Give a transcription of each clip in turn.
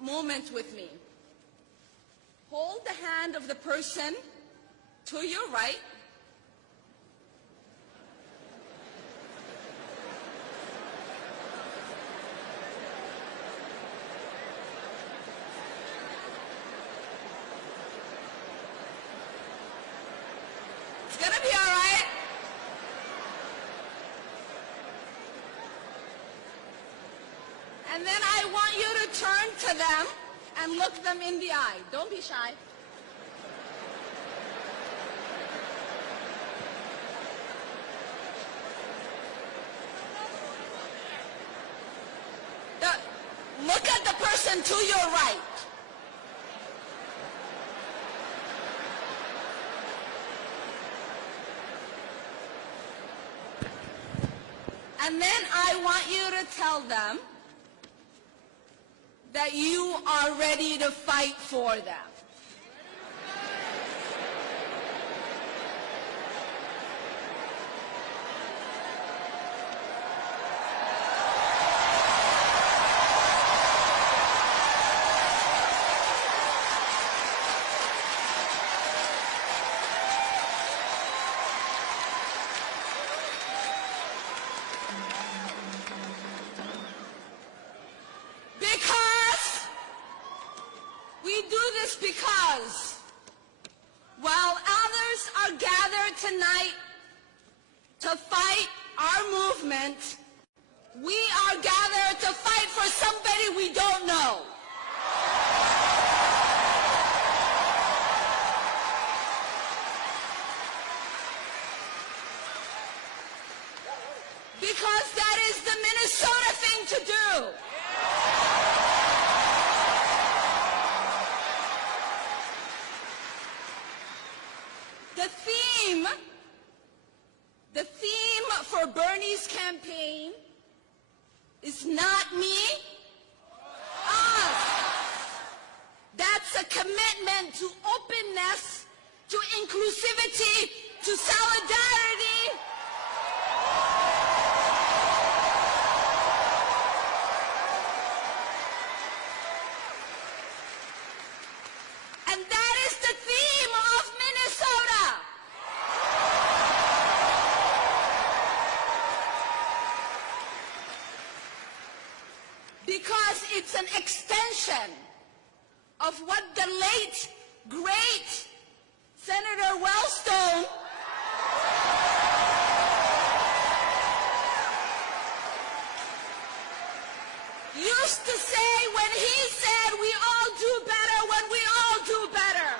moment with me. Hold the hand of the person to your right. It's gonna be all right. And then I want you to turn to them and look them in the eye. Don't be shy. Look at the person to your right. And then I want you to tell them that you are ready to fight for them. Because while others are gathered tonight to fight our movement, we are gathered to fight for somebody we don't know. Because that is the Minnesota thing to do. The theme for Bernie's campaign is not me, us. That's a commitment to openness, to inclusivity, to solidarity. And that is the theme of Minnesota. Because it's an extension of what the late, great Senator Wellstone used to say when he said we all do better when we all do better.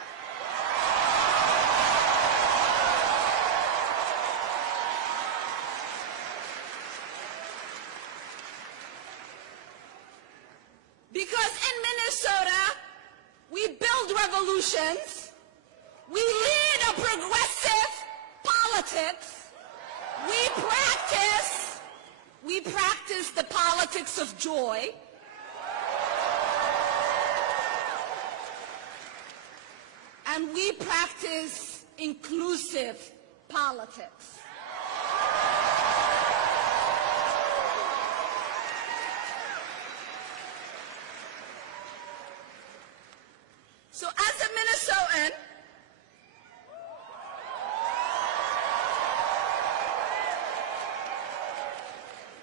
Because in Minnesota, we build revolutions, we lead a progressive politics, we practice the politics of joy, and we practice inclusive politics. So as a Minnesotan,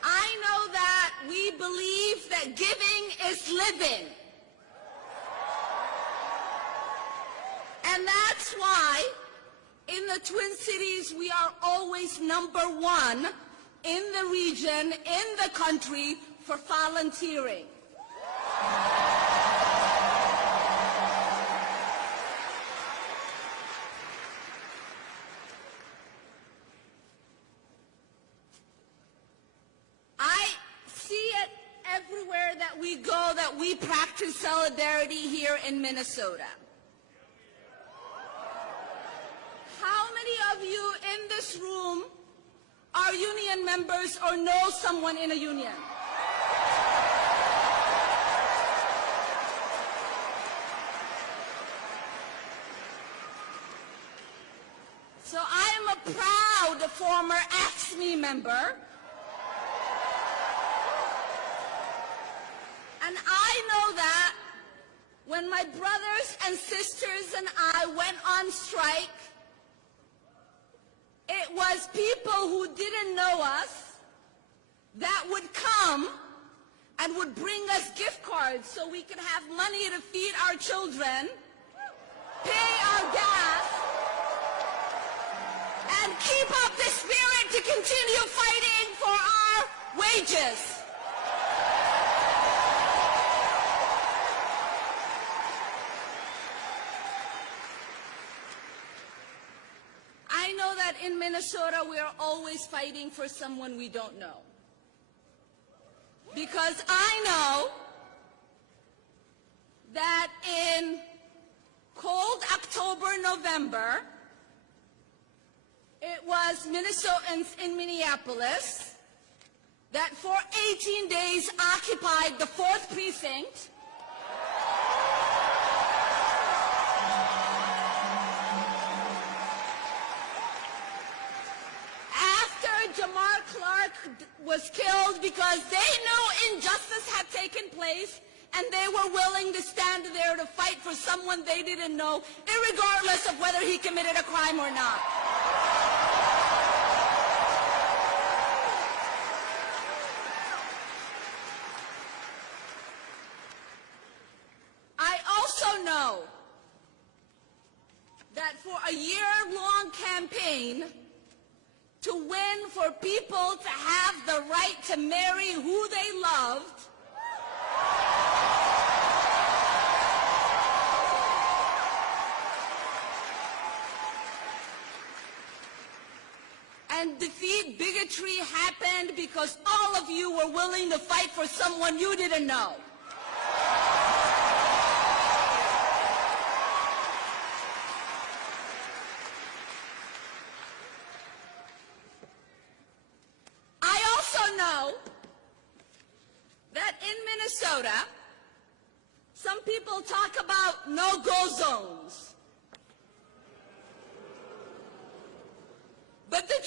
I know that we believe that giving is living. And that's why in the Twin Cities we are always #1 in the region, in the country for volunteering. Everywhere that we go, that we practice solidarity here in Minnesota. How many of you in this room are union members or know someone in a union? So I am a proud former AFSCME member. And I know that when my brothers and sisters and I went on strike, it was people who didn't know us that would come and would bring us gift cards so we could have money to feed our children, pay our gas, and keep up the spirit to continue fighting for our wages. I know that in Minnesota we are always fighting for someone we don't know. Because I know that in cold October, November, it was Minnesotans in Minneapolis that for 18 days occupied the 4th precinct. Jamar Clark was killed because they knew injustice had taken place and they were willing to stand there to fight for someone they didn't know, irregardless of whether he committed a crime or not. I also know that for a year-long campaign to win for people to have the right to marry who they loved, and defeat bigotry happened because all of you were willing to fight for someone you didn't know. Know that in Minnesota, some people talk about no-go zones. But the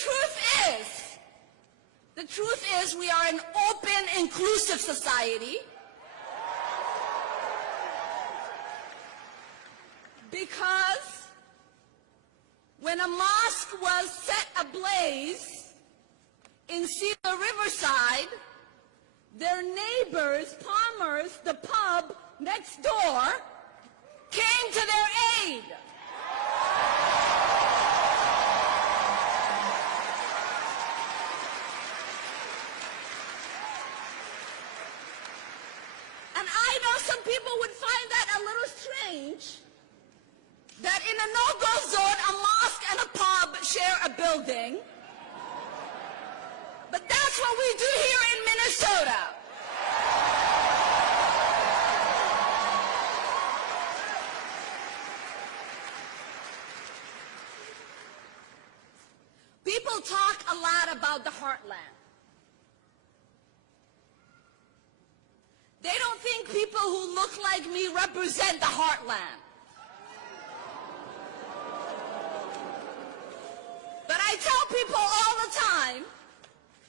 truth is we are an open, inclusive society because when a mosque was set ablaze in Cedar Riverside, their neighbors, Palmer's, the pub next door, came to their aid. And I know some people would find that a little strange, that in a no-go zone, a mosque and a pub share a building. But that's what we do here in Minnesota. People talk a lot about the heartland. They don't think people who look like me represent the heartland. But I tell people all the time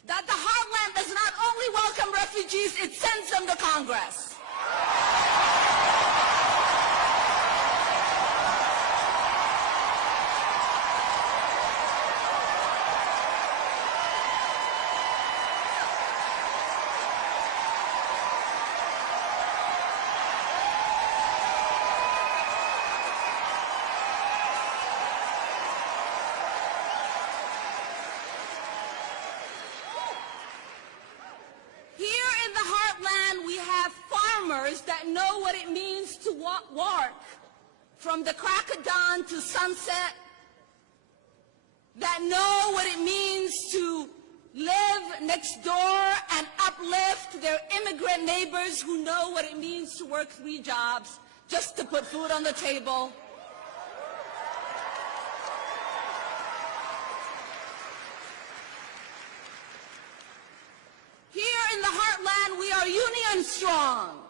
that the heartland does not only welcome refugees, it sends them to Congress. That know what it means to work from the crack of dawn to sunset, that know what it means to live next door and uplift their immigrant neighbors who know what it means to work 3 jobs just to put food on the table. Here in the heartland, we are union strong.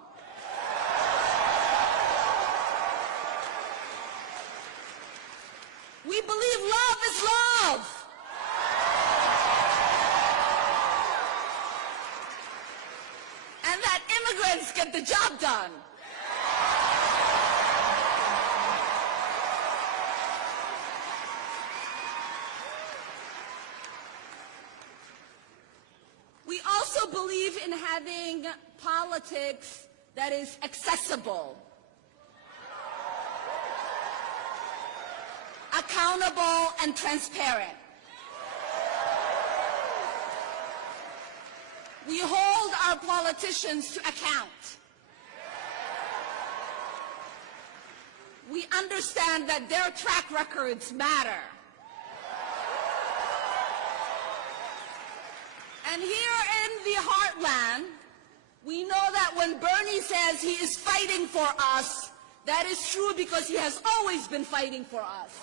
We believe love is love. And that immigrants get the job done. believe in having politics that is accessible, accountable, and transparent. We hold our politicians to account. We understand that their track records matter. And here in the heartland, we know that when Bernie says he is fighting for us, that is true because he has always been fighting for us.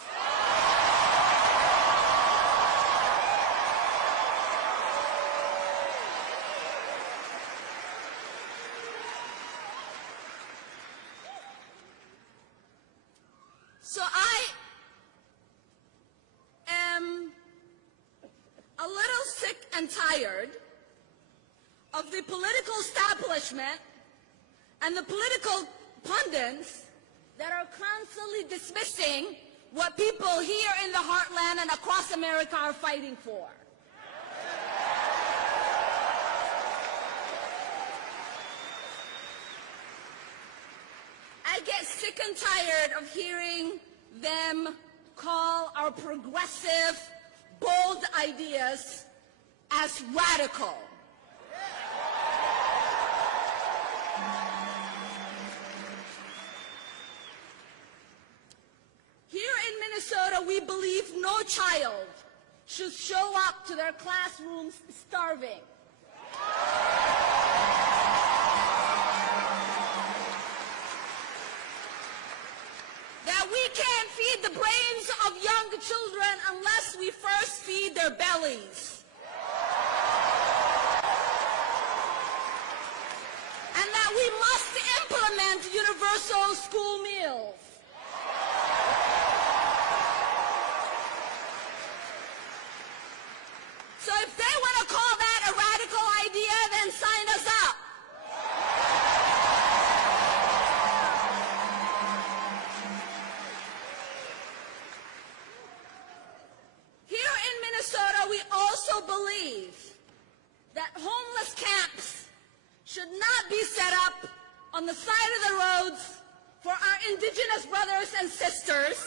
So I am a little sick and tired of the political establishment and the political pundits that are constantly dismissing what people here in the heartland and across America are fighting for. I get sick and tired of hearing them call our progressive, bold ideas as radical. Here in Minnesota, we believe no child should show up to their classrooms starving. That we can't feed the brains of young children unless we first feed their bellies. And that we must implement universal school meals. So if they want to call that a radical idea, then sign us up. Here in Minnesota, we also believe that homeless camps should not be set up on the side of the roads for our indigenous brothers and sisters.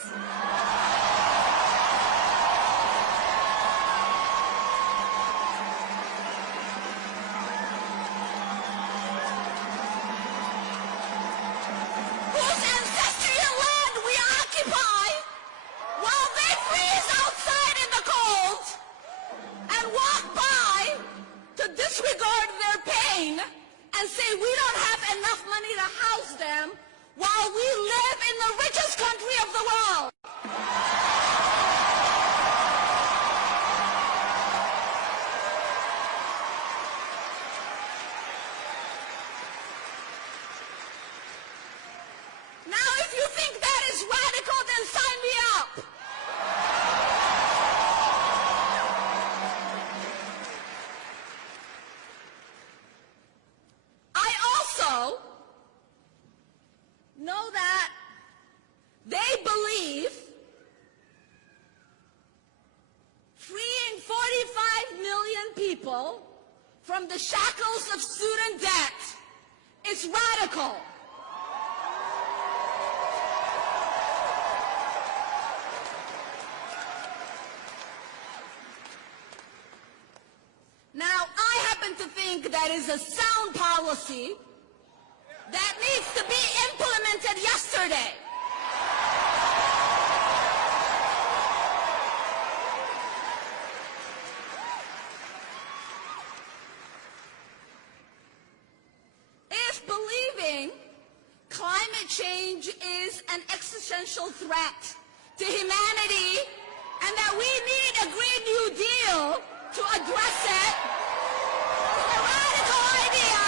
Disregard their pain and say we don't have enough money to house them while we live in the richest country of the world. Now, if you think that is radical, then sign me up. Know that they believe freeing 45 million people from the shackles of student debt is radical. Now, I happen to think that is a sound policy that needs to be implemented yesterday. If believing climate change is an existential threat to humanity and that we need a Green New Deal to address it, is a radical idea,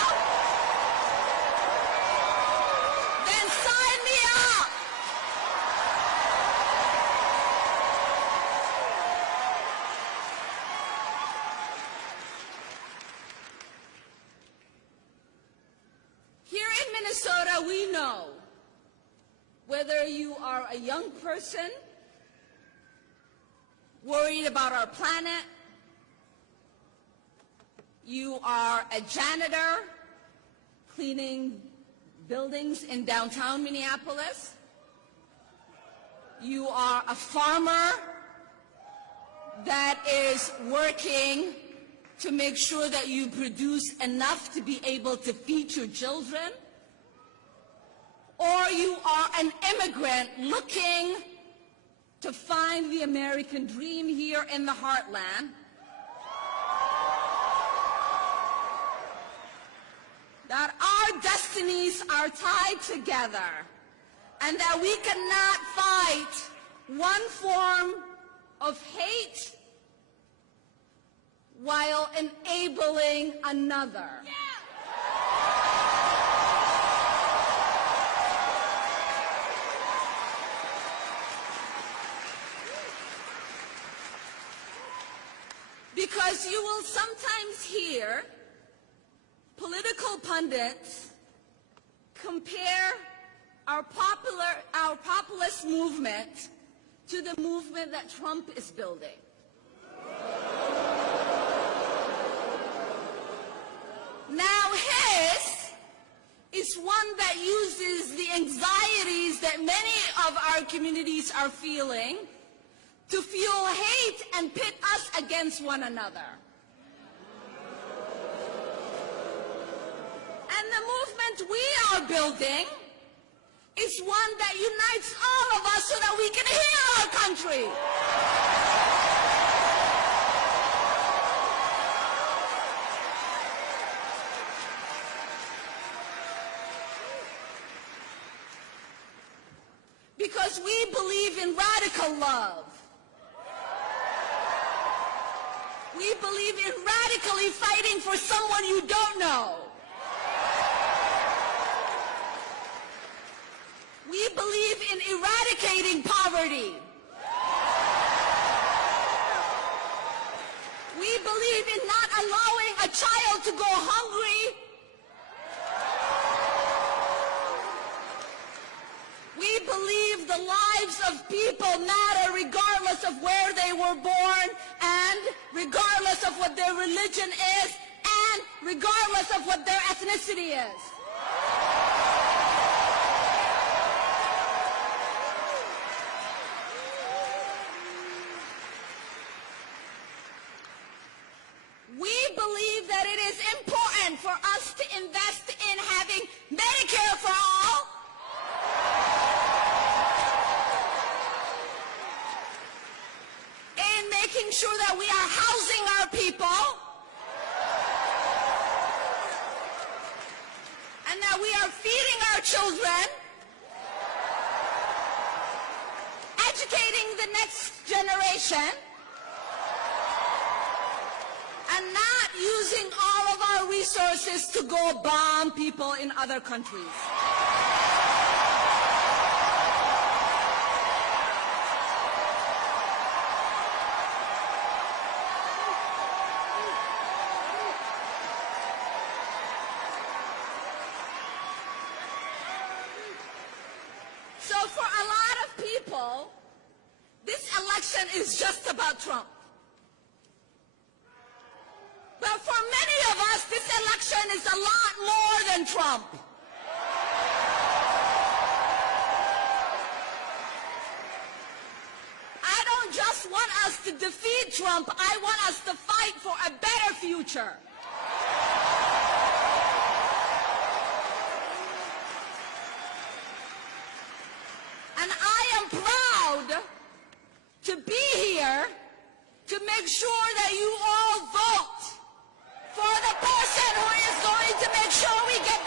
then sign me up. Here in Minnesota, we know whether you are a young person worried about our planet, You are a janitor cleaning buildings in downtown Minneapolis. You are a farmer that is working to make sure that you produce enough to be able to feed your children. Or you are an immigrant looking to find the American dream here in the heartland. That our destinies are tied together and that we cannot fight one form of hate while enabling another. Because you will sometimes hear political pundits compare our populist movement to the movement that Trump is building. Now his is one that uses the anxieties that many of our communities are feeling to fuel hate and pit us against one another. And the movement we are building is one that unites all of us so that we can heal our country. Because we believe in radical love. We believe in radically fighting for someone you don't know. We believe in eradicating poverty. We believe in not allowing a child to go hungry. We believe the lives of people matter regardless of where they were born and regardless of what their religion is and regardless of what their ethnicity is. We believe that it is important for us to invest in having Medicare for all, in making sure that we are housing our people, and that we are feeding our children, educating the next generation, and not using all of our resources to go bomb people in other countries. So for a lot of people, this election is just about Trump. But for many of us, this election is a lot more than Trump. I don't just want us to defeat Trump, I want us to fight for a better future. And I am proud to be here to make sure that you all vote for the person who is going to make sure we get